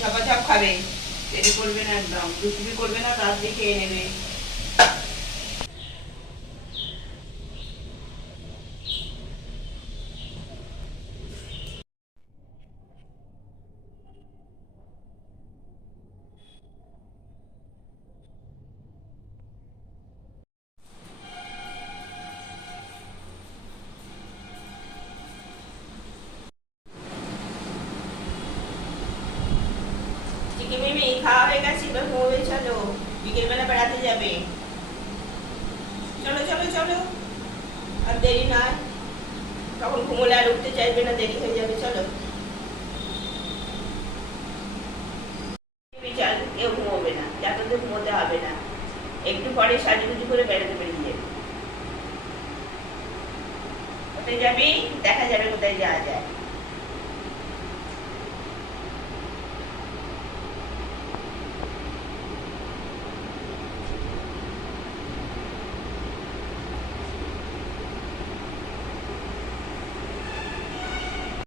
ঝপাঝপ খাবে। দেরি করবে না একদম। দুষ্টুমি করবে না তাড়াতাড়ি খেয়ে নেবে। চিকি মিমি খাওয়া হয়ে গেছে, এবার ঘুমোবে, চলো। বিকেলবেলা বেড়াতে যাবে। চলো চলো চলো। আর দেরি নয়। তখন ঘুমোলে আর উঠতে চাইবে না, দেরি হয়ে যাবে, চলো। একটু পরে সাজুগুজু করে বেড়াতে বেরিয়ে যাবে। কোথায় যাবি? দেখা যাবে কোথায় যাওয়া যায়।